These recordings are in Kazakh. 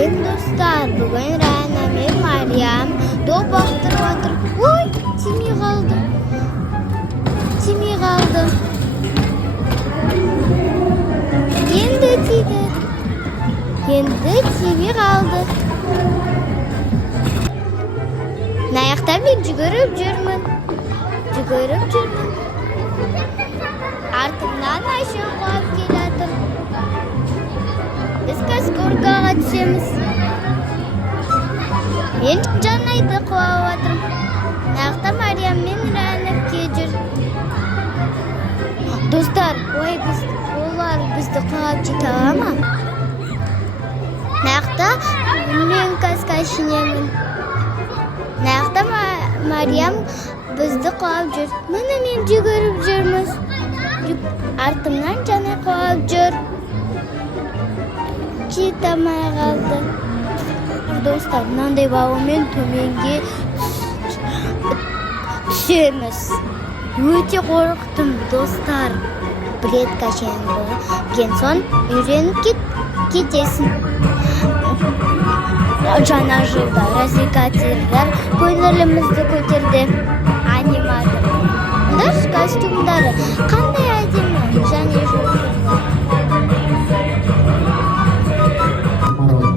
Сәлем достар, бүгін Райана мен Мариям доп бақтырып отыр. Ой, тимей қалды. Енді тиді. Енді тимей қалды. Наяқта мен жүгіріп жүрмін. Артымнан Айшын қуап келатыр. Біз каскоргаға түсеміз. Мен Жанайды қуап отырмын. Наяқта Мариям мен Райана жүр. Достар, ой, олар бізді қуап жете ала ма? Наяқта мен каска шинемін. Наяқта Мариям бізді қуап жүр. Міне мен жүгіріп жүрміз. Артымнан Жанай қуап жүр. Жете алмай қалды. Достар, мынандай бағумен төменге түсеміз. Өте қорықтым, достар. Білет кашен болған соң үйреніп кетесің. Жаңа жылда развлекательдер көңілімізді көтерді. Аниматор костюмдары қандай әдемі және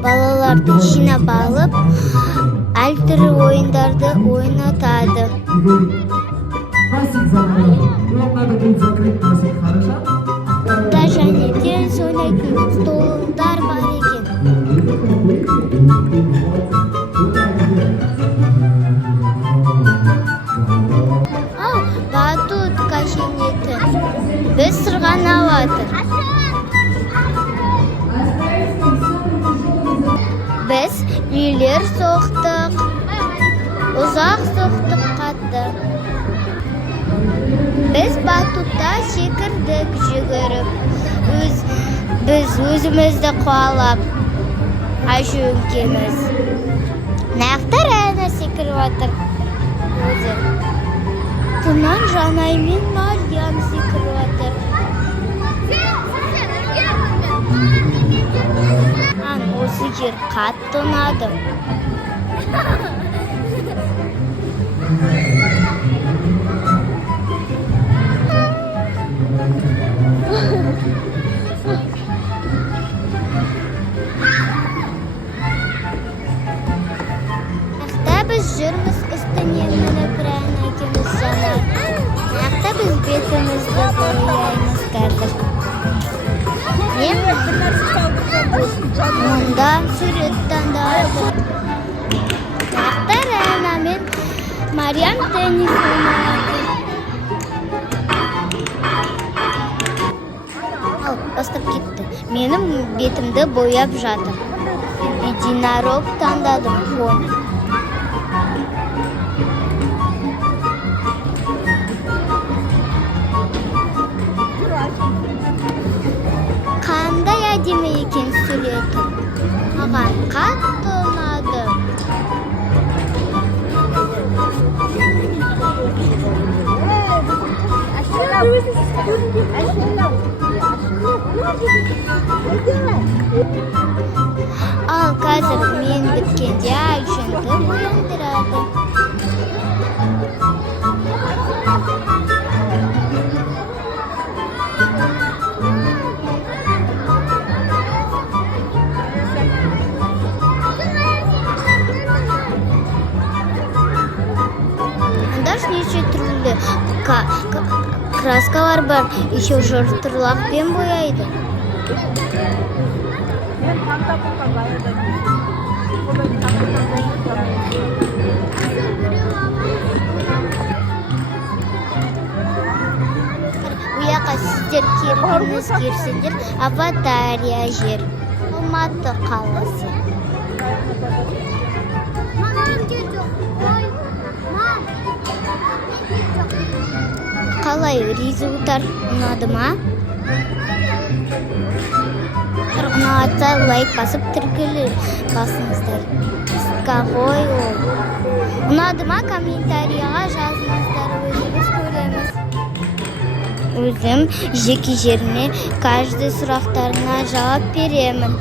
балаларды жинап алып, әртүрлі ойындарды ойнатады. Да және тез ойнайтын столдар бар екен. Батут кашинеті. Біз сырғанап жатыр. Біз үйлер соқтық. Ұзақ соқтық қатты. Біз батутта секірдік жүгіріп. Біз өзімізді қуалап әжөңкеміз. Наяқта Райана секіріп жатыр. Тұнан Жанай мен Мариям секіріп жатыр. Осы жер қатты ұнады. Біз жүрміз үстіне мініп Райана екеуміз Жанай. Аяқта біз бетімізді бояймыз қазір. Мұнда сурет таңдады. Аяқта Райана мен Мариям теннис ойнайды. Ал, бастап кетті. Менің бетімді бояп жатыр. Единорог таңдадым. Қандай әдемі екен суреті. Маған қатты ұнады. Ал қазір мен біткенде Айшынды бояндырады. Неше түрлі краскалар бар, еще жыртырлақпен бояйды. Бұяқа сіздер келгеніңіз келсеңдер, Аватария жер, Алматы қаласы. Қалай результат ұнады ма? Ұнатса лайк басып тіркілі басыңыздар. Қой ол. Ұнады ма? Комментарияға жазыңыздар, өзіміз көреміз. Өзім жеке жеріне каждый сұрақтарына жауап беремін.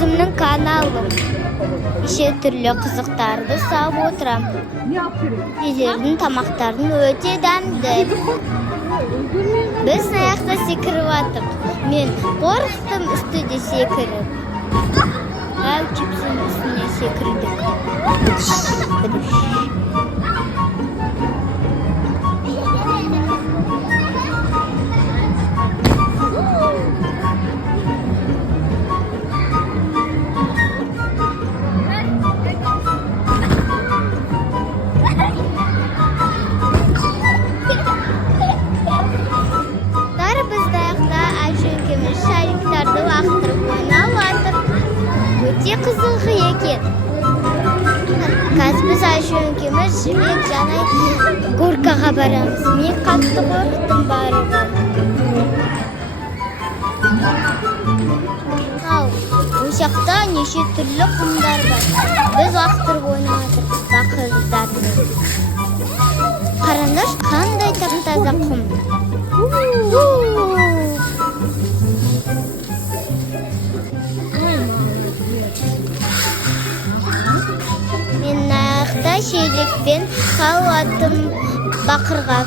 өзімнің каналым. Неше түрлі қызықтарды салып отырам. Сіздердің тамақтардың өте дәмді. Біз аяқта секіріп атып. Мен қорықтым үстіде секіріп. Әу чипсінің үстіне секірдік. Шариктарды лақтырып ойнап жатыр. Өте қызық екен. Қазір біз екеуміз жібек жанай горкаға барамыз. Мен қатты қорықтым баруға. Ал, ол жақта неше түрлі құмдар бар. Біз лақтырып ойнап жатырмыз бақырдармен. Қараңдаршы, қандай тап-таза құм. Шелекпен қалып бақырға.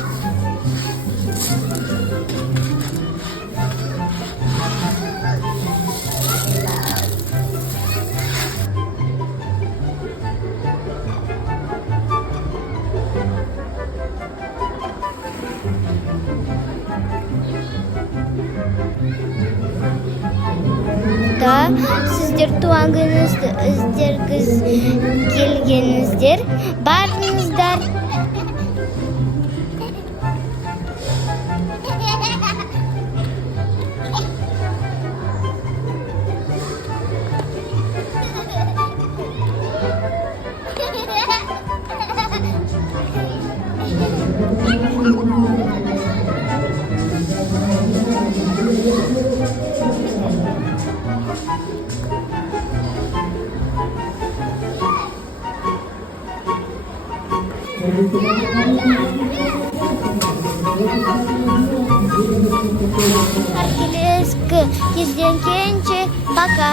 Сіздер туған күніңізді өздеріңіз келгеніңіздер барыңыздар. Келесі кезден кейінше пока.